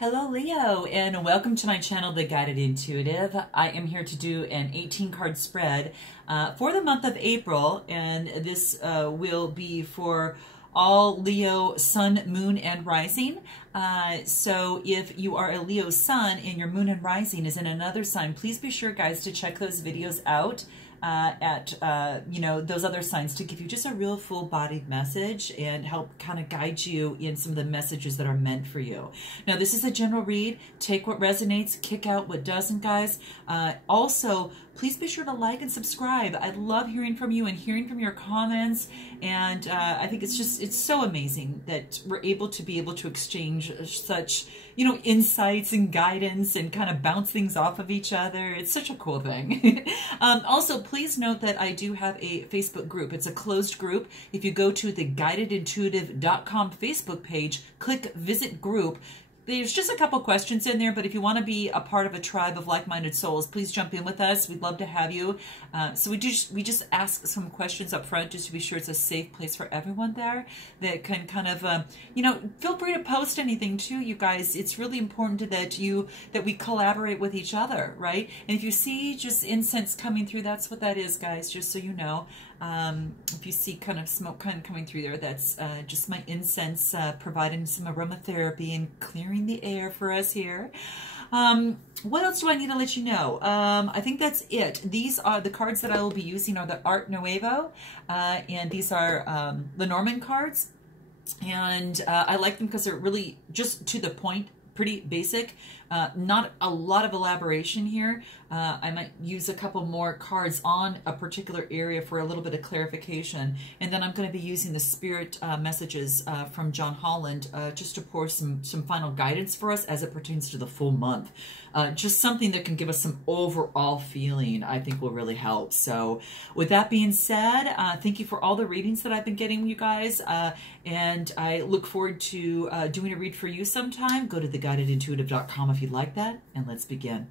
Hello Leo, and welcome to my channel, The Guided Intuitive. I am here to do an 18 card spread for the month of April, and this will be for all Leo sun, moon, and rising. So if you are a Leo sun and your moon and rising is in another sign, please be sure, guys, to check those videos out at those other signs to give you just a real full-bodied message and help kind of guide you in some of the messages that are meant for you. Now, this is a general read. Take what resonates, kick out what doesn't, guys. Also, please be sure to like and subscribe. I love hearing from you and hearing from your comments, and I think it's so amazing that we're able to exchange such, insights and guidance and kind of bounce things off of each other. It's such a cool thing. Also, please note that I do have a Facebook group. It's a closed group. If you go to the guidedintuitive.com Facebook page, click visit group. There's just a couple questions in there, but if you want to be a part of a tribe of like-minded souls, please jump in with us. We'd love to have you. So we just ask some questions up front just to be sure it's a safe place for everyone there that can kind of, feel free to post anything too, you guys. It's really important that we collaborate with each other, right? And if you see just incense coming through, that's what that is, guys, just so you know. If you see kind of smoke kind of coming through there, that's just my incense providing some aromatherapy and clearing the air for us here. What else do I need to let you know? I think that's it. These are the cards that I will be using are the Art Nuevo, and these are Lenormand cards, and I like them because they're really just to the point, pretty basic, not a lot of elaboration here. I might use a couple more cards on a particular area for a little bit of clarification, and then I'm going to be using the spirit messages from John Holland just to pour some final guidance for us as it pertains to the full month. Just something that can give us some overall feeling, I think, will really help. So with that being said, thank you for all the readings that I've been getting, you guys, and I look forward to doing a read for you sometime. Go to theguidedintuitive.com if you'd like that, and let's begin.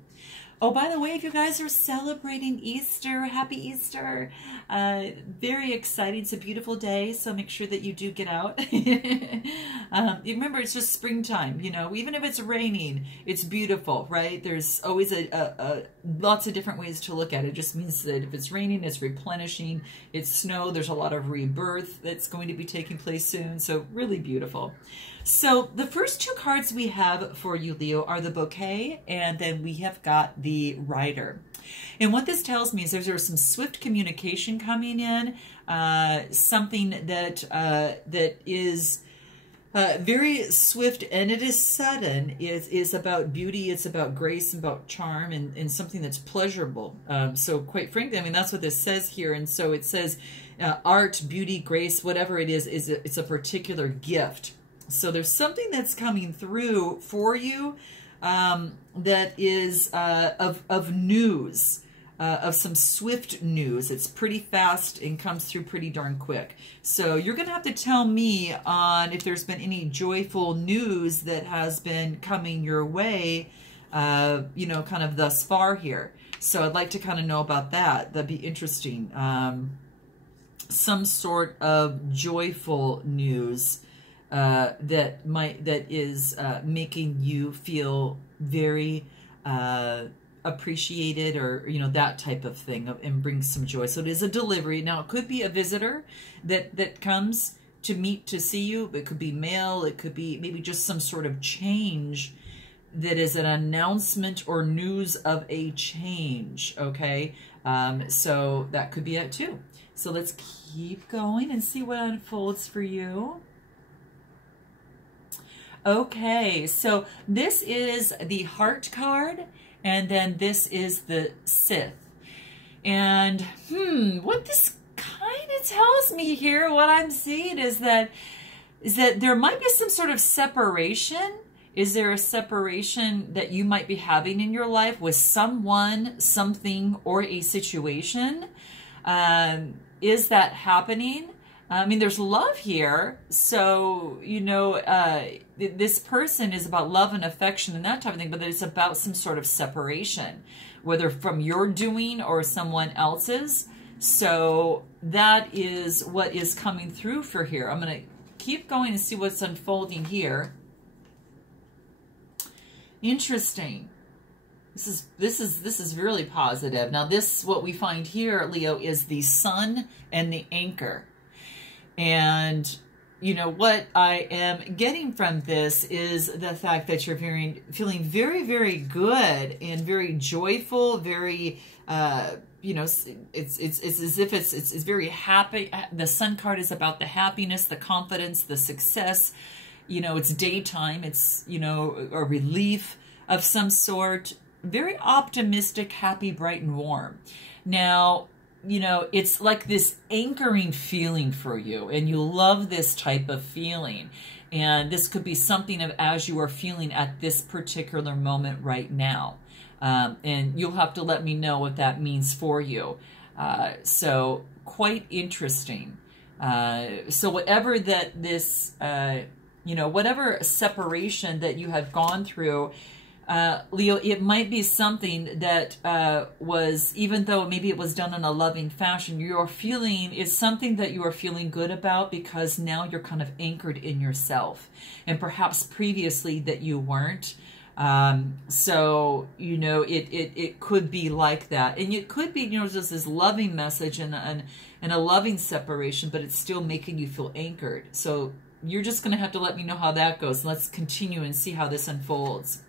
Oh, by the way, if you guys are celebrating Easter, happy Easter. Very exciting. It's a beautiful day, so make sure that you do get out. Remember, it's just springtime, even if it's raining, it's beautiful, right? There's always lots of different ways to look at it. It just means that if it's raining, it's replenishing. It's snow, there's a lot of rebirth that's going to be taking place soon, so really beautiful. So the first two cards we have for you, Leo, are the Bouquet, and then we have got the Rider. And what this tells me is there's some swift communication coming in, something that is very swift, and it is sudden. Is about beauty, it's about grace, about charm, and something that's pleasurable. So quite frankly, I mean, that's what this says here. And so it says art, beauty, grace, whatever it is it's a particular gift. So there's something that's coming through for you that is of news, of some swift news. It's pretty fast and comes through pretty darn quick. So you're going to have to tell me on if there's been any joyful news that has been coming your way, kind of thus far here. So I'd like to kind of know about that. That'd be interesting. Some sort of joyful news that is making you feel very appreciated, or that type of thing, and brings some joy. So it is a delivery. Now it could be a visitor that comes to see you. It could be mail. It could be maybe just some sort of change that is an announcement or news of a change. Okay, so that could be it too. So let's keep going and see what unfolds for you. Okay, so this is the Heart card, and then this is the Scythe. And what this kind of tells me here, what I'm seeing is that there might be some sort of separation. Is there a separation that you might be having in your life with someone, something, or a situation? Is that happening? I mean, there's love here, so, this person is about love and affection and that type of thing, but it's about some sort of separation, whether from your doing or someone else's. So that is what is coming through for here. I'm going to keep going and see what's unfolding here. Interesting. This is really positive. Now this, what we find here, Leo, is the sun and the anchor. And you know what I am getting from this is the fact that you're feeling very, very good and very joyful, very you know, it's as if it's very happy. The sun card is about the happiness, the confidence, the success. You know, it's daytime. It's, you know, a relief of some sort. Very optimistic, happy, bright, and warm. Now, you know, it's like this anchoring feeling for you, and you love this type of feeling. And this could be something of as you are feeling at this particular moment right now. And you'll have to let me know what that means for you. So quite interesting. So whatever that this, you know, whatever separation that you had gone through, Leo, it might be something that was, even though maybe it was done in a loving fashion, you're feeling is something that you are feeling good about because now you're kind of anchored in yourself, and perhaps previously that you weren't. So, you know, it could be like that, and it could be, you know, just this loving message and a loving separation, but it's still making you feel anchored. So you're just going to have to let me know how that goes. Let's continue and see how this unfolds.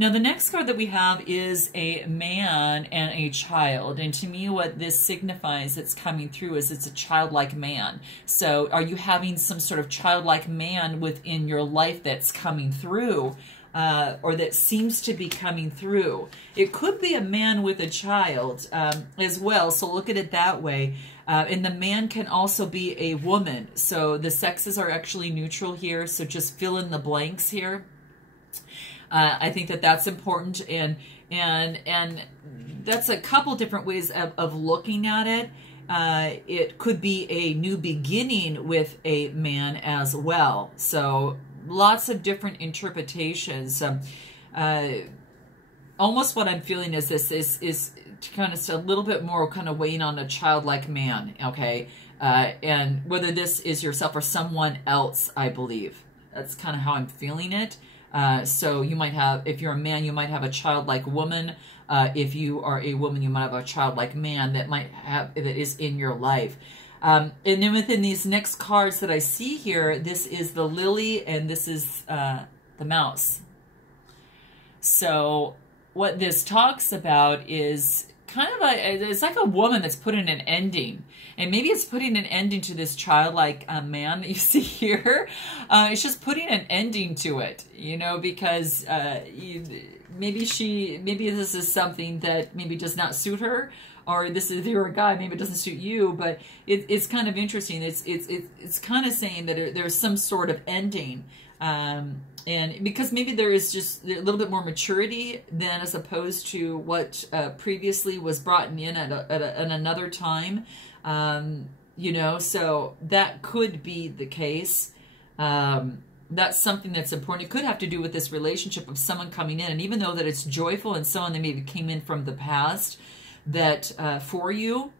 Now, the next card that we have is a man and a child. And to me, what this signifies that's coming through is it's a childlike man. So are you having some sort of childlike man within your life that's coming through, or that seems to be coming through? It could be a man with a child as well. So look at it that way. And the man can also be a woman. So the sexes are actually neutral here. So just fill in the blanks here. I think that that's important, and that's a couple different ways of looking at it. It could be a new beginning with a man as well. So lots of different interpretations. Almost what I'm feeling is this is kind of a little bit more kind of weighing on a childlike man, okay? And whether this is yourself or someone else, I believe. That's kind of how I'm feeling it. So you might have, if you're a man, you might have a childlike woman. If you are a woman, you might have a childlike man that is in your life. And then within these next cards that I see here, this is the lily and this is the mouse. So what this talks about is kind of it's like a woman that's putting an ending. And maybe it's putting an ending to this childlike man that you see here. It's just putting an ending to it, you know, because maybe this is something that maybe does not suit her, or this is, if you're a guy, maybe it doesn't suit you. But it's kind of interesting. It's kind of saying that there's some sort of ending. And because maybe there is just a little bit more maturity than as opposed to what previously was brought in at another time. You know, so that could be the case. That's something that's important. It could have to do with this relationship of someone coming in. And even though that it's joyful and someone that maybe came in from the past that for you,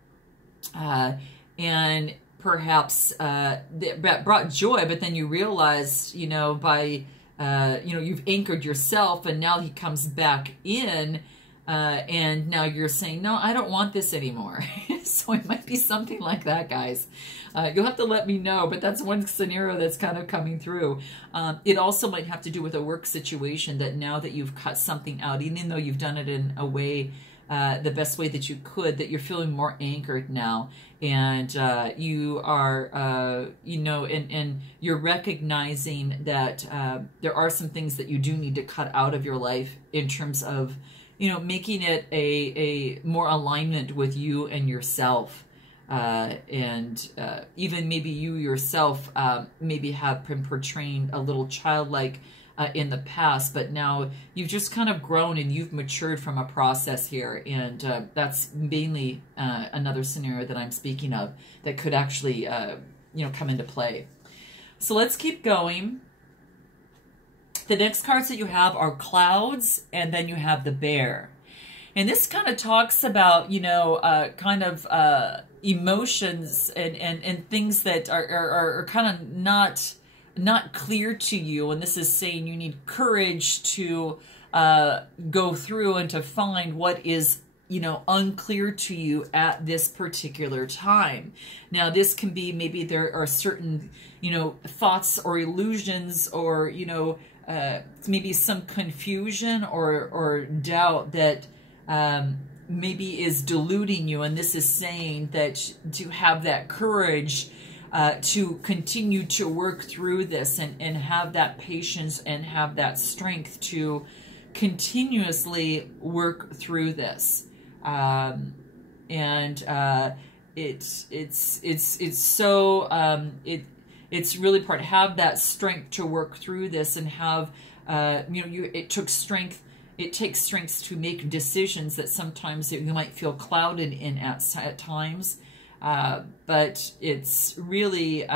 and perhaps that brought joy, but then you realized, you know, by, you know, you've anchored yourself and now he comes back in, and now you're saying, no, I don't want this anymore. So it might be something like that, guys. You'll have to let me know, but that's one scenario that's kind of coming through. It also might have to do with a work situation that now that you've cut something out, even though you've done it in a way, the best way that you could, that you're feeling more anchored now. And you are, you know, and you're recognizing that there are some things that you do need to cut out of your life in terms of, you know, making it a more alignment with you and yourself. And even maybe you yourself maybe have been portraying a little childlike in the past, but now you've just kind of grown and you've matured from a process here. And that's mainly another scenario that I'm speaking of that could actually, you know, come into play. So let's keep going. The next cards that you have are clouds, and then you have the bear. And this kind of talks about, you know, kind of emotions and things that are kind of not not clear to you, and this is saying you need courage to go through and to find what is, you know, unclear to you at this particular time. Now, this can be, maybe there are certain, you know, thoughts or illusions, or, you know, maybe some confusion or doubt that maybe is deluding you. And this is saying that to have that courage to continue to work through this, and have that patience and have that strength to continuously work through this. It's really part, have that strength to work through this, and have, you know, it takes strength to make decisions that sometimes you might feel clouded in at times. But it's really,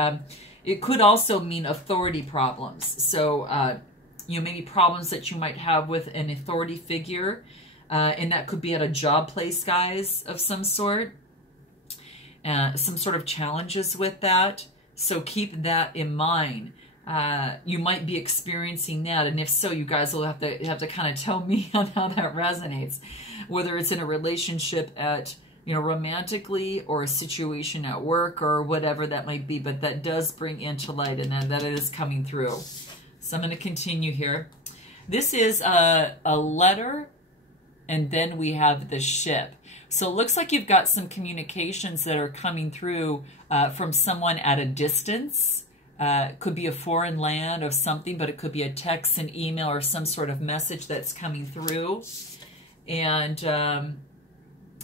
it could also mean authority problems. So, you know, maybe problems that you might have with an authority figure, and that could be at a job place, guys, of some sort. Some sort of challenges with that. So keep that in mind. You might be experiencing that, and if so, you guys will have to kind of tell me on how that resonates, whether it's in a relationship at, you know, romantically, or a situation at work, or whatever that might be. But that does bring into light, and that it is coming through. So I'm going to continue here. This is a letter, and then we have the ship. So it looks like you've got some communications that are coming through from someone at a distance. Could be a foreign land of something, but it could be a text, an email, or some sort of message that's coming through. And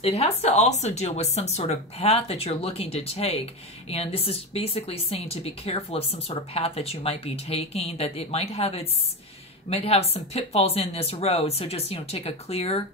it has to also deal with some sort of path that you're looking to take. And this is basically saying to be careful of some sort of path that you might be taking, that it might have some pitfalls in this road. So just, you know, take a clear,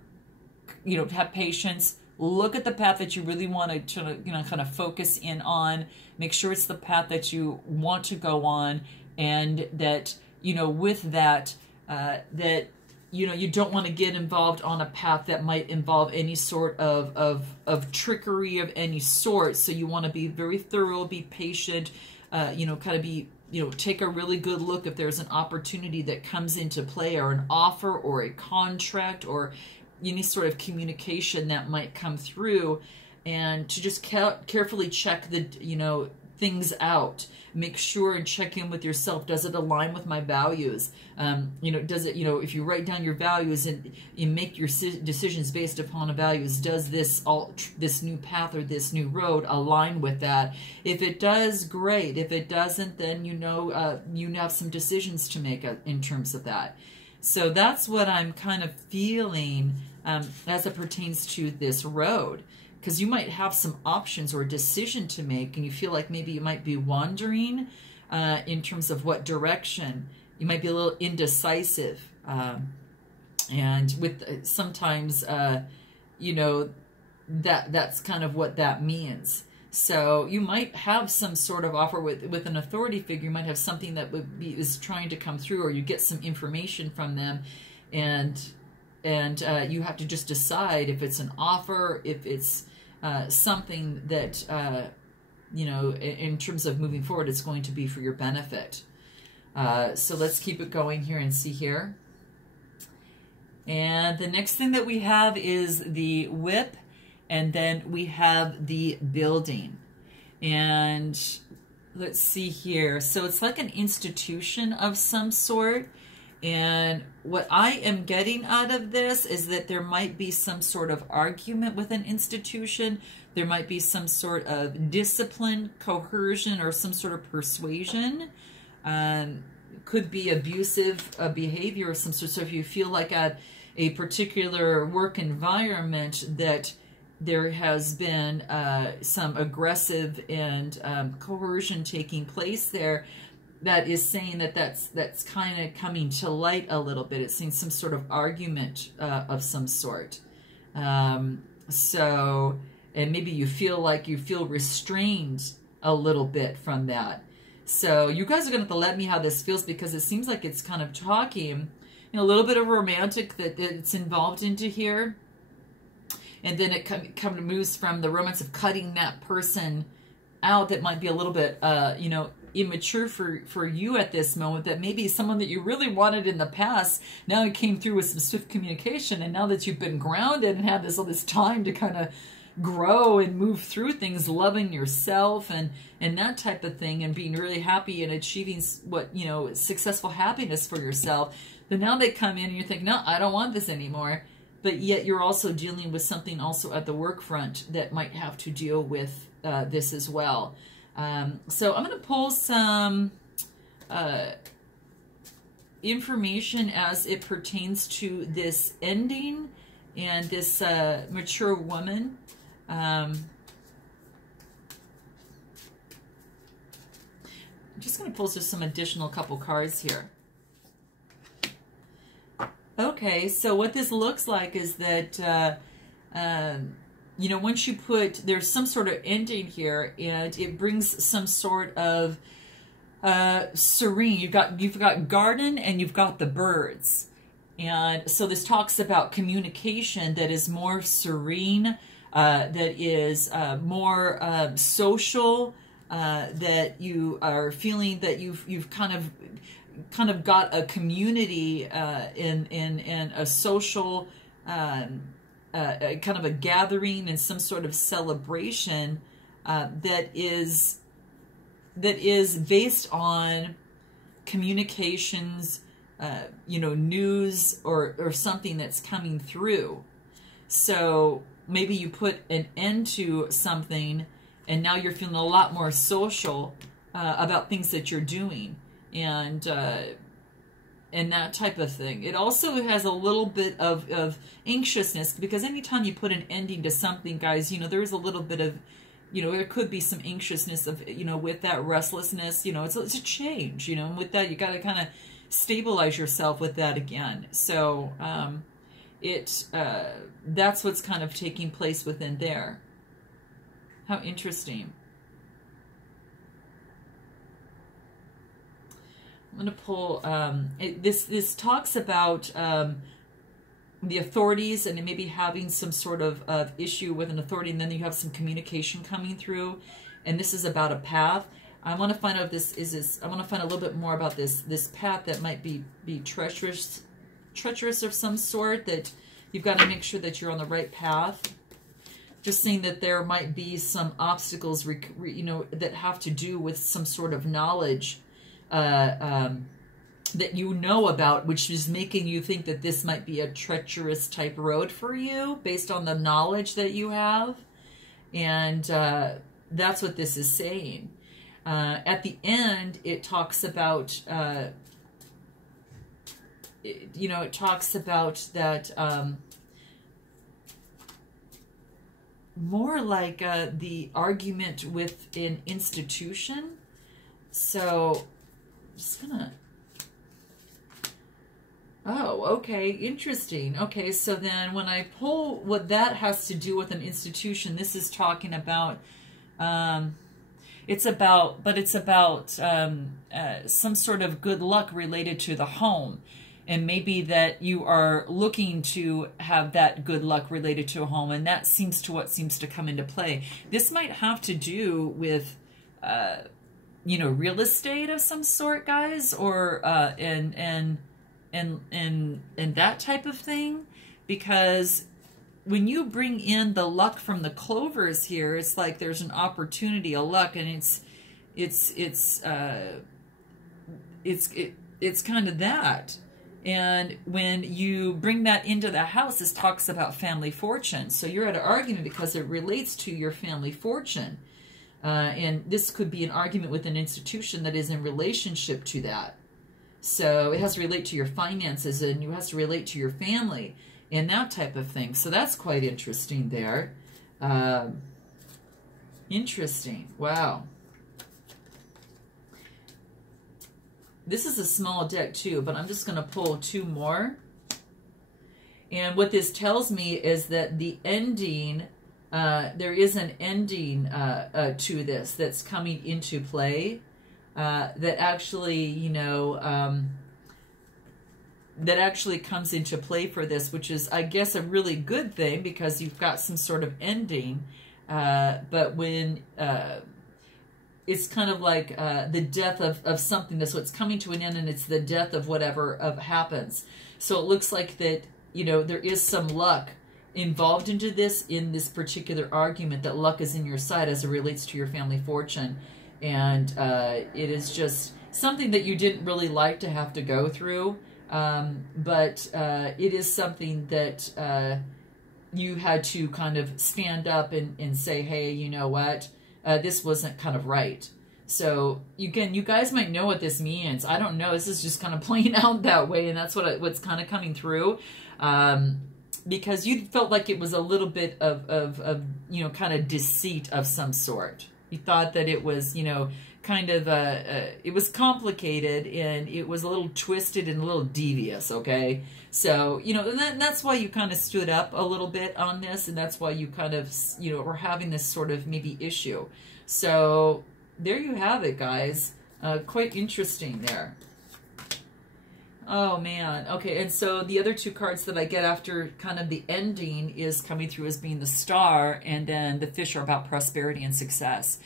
you know, have patience, look at the path that you really want to, you know, kind of focus in on, make sure it's the path that you want to go on, and that, you know, with that, that, you know, you don't want to get involved on a path that might involve any sort of trickery of any sort. So you want to be very thorough, be patient, you know, kind of be, you know, take a really good look if there's an opportunity that comes into play, or an offer, or a contract, or any sort of communication that might come through, and to just carefully check the, you know, things out. Make sure and check in with yourself. Does it align with my values? You know, does it, you know, if you write down your values and you make your decisions based upon the values, does this new path or this new road align with that? If it does, great. If it doesn't, then you know, you have some decisions to make in terms of that. So that's what I'm kind of feeling as it pertains to this road. Because you might have some options or a decision to make, and you feel like maybe you might be wandering in terms of what direction. You might be a little indecisive. And with sometimes, you know, that's kind of what that means. So you might have some sort of offer with an authority figure. You might have something that is trying to come through, or you get some information from them, and you have to just decide if it's an offer, if it's something that, you know, in terms of moving forward, it's going to be for your benefit. So let's keep it going here and see here. And the next thing that we have is the whip, and then we have the building. And let's see here. So it's like an institution of some sort. And what I am getting out of this is that there might be some sort of argument with an institution. There might be some sort of discipline, coercion, or some sort of persuasion. Could be abusive behavior of some sort. So if you feel like at a particular work environment that there has been some aggressive and coercion taking place there, that is saying that that's kind of coming to light a little bit. It's saying some sort of argument of some sort. So, and maybe you feel like you feel restrained a little bit from that. So you guys are going to have to let me how this feels, because it seems like it's kind of talking, you know, a little bit of romantic that it's involved into here. And then it moves from the romance of cutting that person out that might be a little bit, you know, immature for you at this moment, that maybe someone that you really wanted in the past, now it came through with some swift communication, and now that you've been grounded and had all this time to kind of grow and move through things, loving yourself and that type of thing, and being really happy and achieving what, you know, successful happiness for yourself, then now they come in and you think, no, I don't want this anymore. But yet you're also dealing with something also at the work front that might have to deal with this as well. So I'm going to pull some information as it pertains to this ending and this mature woman. I'm just going to pull just some additional couple cards here. Okay, so what this looks like is that, you know, once you put, there's some sort of ending here, and it brings some sort of serene. You've got garden and you've got the birds. And so this talks about communication that is more serene, that is more social, that you are feeling that you've kind of got a community in a social kind of a gathering and some sort of celebration that is based on communications, you know, news or something that's coming through. So maybe you put an end to something and now you're feeling a lot more social about things that you're doing and that type of thing. It also has a little bit of anxiousness, because anytime you put an ending to something, guys, you know, there is a little bit of, you know, there could be some anxiousness of, you know, with that restlessness, you know, it's a change, you know, and with that, you got to kind of stabilize yourself with that again. So that's what's kind of taking place within there. How interesting. I'm going to pull, this talks about the authorities and maybe having some sort of issue with an authority, and then you have some communication coming through, and this is about a path. I want to find out if I want to find a little bit more about this path that might be treacherous of some sort, that you've got to make sure that you're on the right path. Just saying that there might be some obstacles, you know, that have to do with some sort of knowledge that you know about, which is making you think that this might be a treacherous type road for you based on the knowledge that you have. And that's what this is saying. At the end, it talks about, you know, it talks about that more like the argument with an institution. So I'm just gonna, oh, okay, interesting. Okay, so then when I pull what that has to do with an institution, this is talking about, it's about some sort of good luck related to the home. And maybe that you are looking to have that good luck related to a home, and that seems to come into play. This might have to do with, you know, real estate of some sort, guys, or and that type of thing, because when you bring in the luck from the clovers here, it's like there's an opportunity, a luck, and it's kind of that. And when you bring that into the house, this talks about family fortune. So you're at an argument because it relates to your family fortune. And this could be an argument with an institution that is in relationship to that. So it has to relate to your finances, and it has to relate to your family and that type of thing. So that's quite interesting there. Interesting. Wow. This is a small deck too, but I'm just going to pull two more. And what this tells me is that the ending, there is an ending to this that's coming into play, that actually, you know, that actually comes into play for this, which is, I guess, a really good thing, because you've got some sort of ending. But when it's kind of like the death of something. So it's coming to an end, and it's the death of whatever happens. So it looks like that, you know, there is some luck involved into this, in this particular argument, that luck is in your side as it relates to your family fortune. And it is just something that you didn't really like to have to go through. But it is something that you had to kind of stand up and say, hey, you know what? This wasn't kind of right. So again, you guys might know what this means. I don't know. This is just kind of playing out that way, and that's what's kind of coming through. Because you felt like it was a little bit of you know, kind of deceit of some sort. You thought that it was, you know, kind of it was complicated, and it was a little twisted and a little devious. Okay, so you know, and that's why you kind of stood up a little bit on this, and that's why you kind of, you know, were having this sort of maybe issue. So there you have it, guys. Quite interesting there. Oh man. Okay, and so the other two cards that I get after kind of the ending is coming through as being the Star, and then the Fish are about prosperity and success.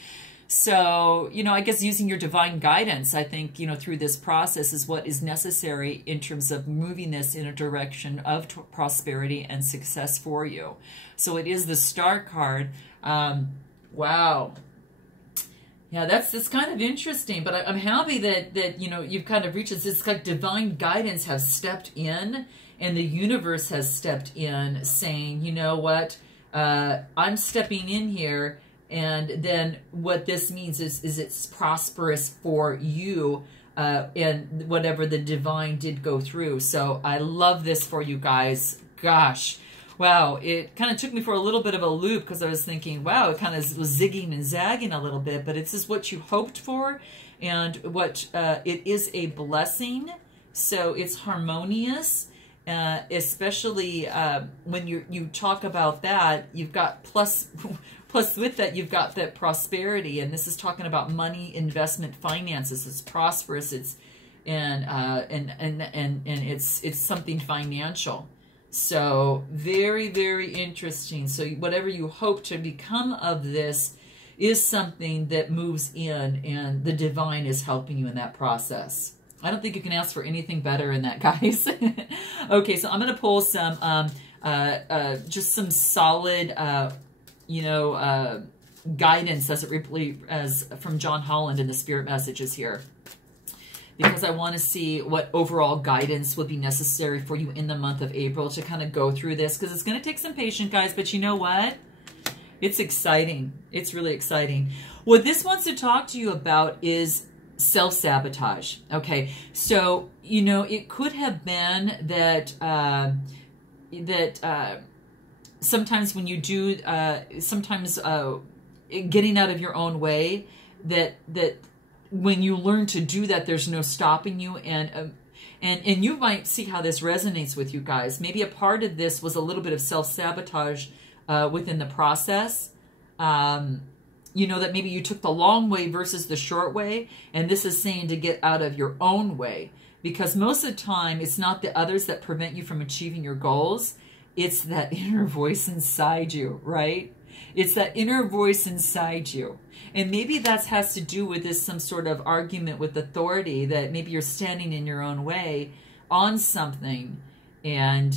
So, you know, I guess using your divine guidance, I think, you know, through this process is what is necessary in terms of moving this in a direction of prosperity and success for you. So it is the Star card. Wow. Yeah, that's kind of interesting, but I'm happy that you know, you've kind of reached this. It's like divine guidance has stepped in, and the universe has stepped in, saying, you know what, I'm stepping in here, and then what this means is it's prosperous for you, and whatever the divine did go through. So I love this for you guys. Gosh. Wow, it kind of took me for a little bit of a loop, because I was thinking, wow, it kind of was zigging and zagging a little bit, but it's just what you hoped for, and what it is a blessing. So it's harmonious, especially when you talk about that, you've got plus with that, you've got that prosperity, and this is talking about money, investment, finances. It's prosperous. It's and it's something financial. So very, very interesting. So whatever you hope to become of this is something that moves in, and the divine is helping you in that process. I don't think you can ask for anything better in that, guys. Okay, so I'm going to pull some, just some solid, you know, guidance as from John Holland in the Spirit Messages here, because I want to see what overall guidance would be necessary for you in the month of April to kind of go through this, because it's going to take some patience, guys, but you know what? It's exciting. It's really exciting. What this wants to talk to you about is self-sabotage. Okay, so, you know, it could have been that, sometimes when you do, getting out of your own way, that when you learn to do that, there's no stopping you. And you might see how this resonates with you guys. Maybe a part of this was a little bit of self-sabotage within the process. You know, that maybe you took the long way versus the short way. And this is saying to get out of your own way. Because most of the time, it's not the others that prevent you from achieving your goals. It's that inner voice inside you, right? It's that inner voice inside you. And maybe that has to do with this, some sort of argument with authority, that maybe you're standing in your own way on something. And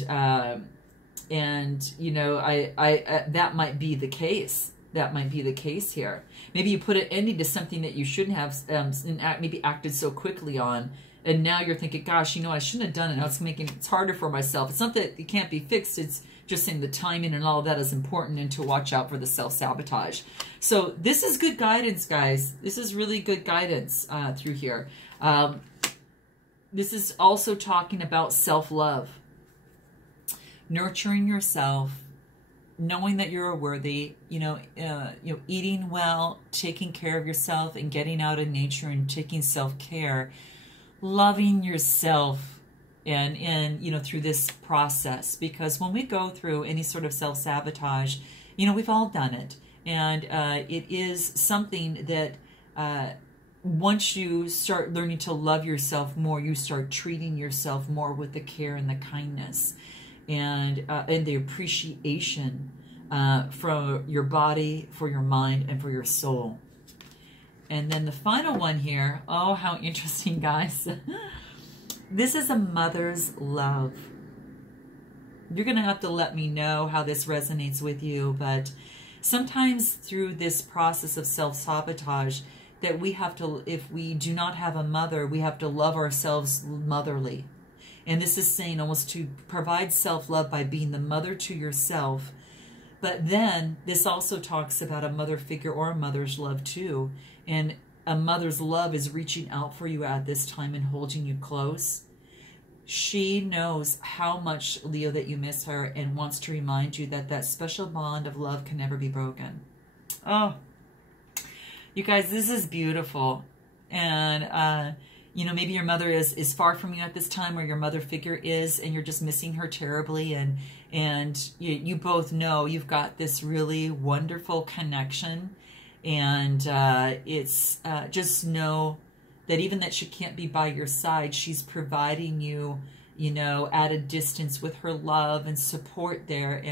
you know, that might be the case. That might be the case here. Maybe you put an ending to something that you shouldn't have, maybe acted so quickly on. And now you're thinking, gosh, you know, I shouldn't have done it. Now it's harder for myself. It's not that it can't be fixed. It's just saying the timing and all of that is important, and to watch out for the self-sabotage. So this is good guidance, guys. This is really good guidance through here. This is also talking about self-love. Nurturing yourself, knowing that you're worthy, you know, eating well, taking care of yourself, and getting out in nature and taking self-care, loving yourself, and you know, through this process. Because when we go through any sort of self-sabotage, you know, we've all done it, and it is something that once you start learning to love yourself more, you start treating yourself more with the care and the kindness and the appreciation for your body, for your mind, and for your soul. And then the final one here, oh, how interesting, guys. This is a mother's love. You're going to have to let me know how this resonates with you, but sometimes through this process of self-sabotage, that we have to, if we do not have a mother, we have to love ourselves motherly. And this is saying almost to provide self-love by being the mother to yourself. But then this also talks about a mother figure or a mother's love too. And a mother's love is reaching out for you at this time and holding you close. She knows how much, Leo, that you miss her and wants to remind you that that special bond of love can never be broken. Oh, you guys, this is beautiful. And, you know, maybe your mother is far from you at this time, or your mother figure is, and you're just missing her terribly. And you both know you've got this really wonderful connection. And it's just know that even that she can't be by your side, she's providing you, you know, at a distance with her love and support there.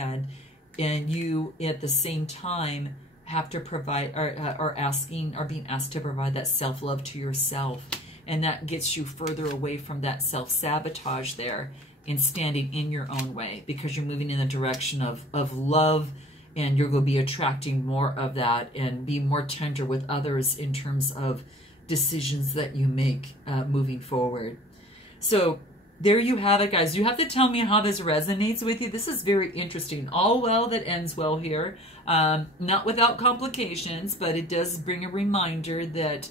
And you at the same time have to provide, or being asked to provide that self-love to yourself. And that gets you further away from that self-sabotage there and standing in your own way, because you're moving in the direction of love, and you're going to be attracting more of that and be more tender with others in terms of decisions that you make moving forward. So there you have it, guys. You have to tell me how this resonates with you. This is very interesting. All well that ends well here. Not without complications, but it does bring a reminder that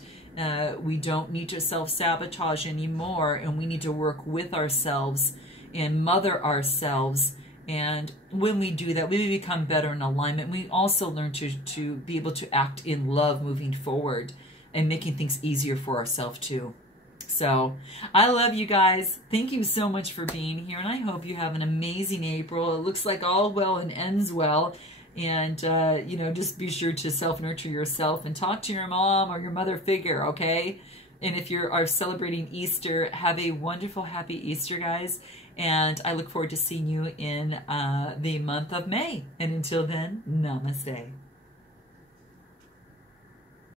we don't need to self-sabotage anymore, and we need to work with ourselves and mother ourselves. And when we do that, we become better in alignment. We also learn to be able to act in love moving forward and making things easier for ourselves too. So I love you guys. Thank you so much for being here, and I hope you have an amazing April. It looks like all well and ends well. And, you know, just be sure to self-nurture yourself and talk to your mom or your mother figure, okay? And if you are celebrating Easter, have a wonderful, happy Easter, guys. And I look forward to seeing you in the month of May. And until then, namaste.